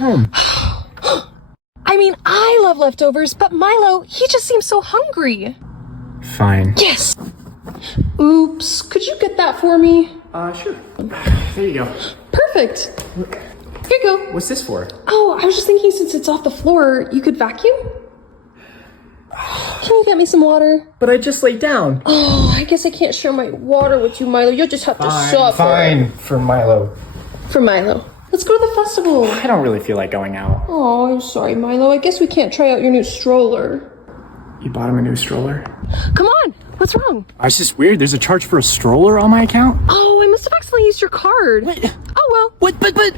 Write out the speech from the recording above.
home. I mean, I love leftovers, but Milo, he just seems so hungry. Fine. Yes! Oops, could you get that for me? Sure. There you go. Perfect. Here you go. What's this for? Oh, I was just thinking since it's off the floor, you could vacuum? Can you get me some water? But I just laid down. Oh, I guess I can't share my water with you, Milo. You'll just have to suffer. Fine. For Milo. For Milo. Let's go to the festival. I don't really feel like going out. Oh, I'm sorry, Milo. I guess we can't try out your new stroller. You bought him a new stroller? Come on. What's wrong? It's just weird. There's a charge for a stroller on my account? Oh, I must have accidentally used your card. What? Oh, well. What? But...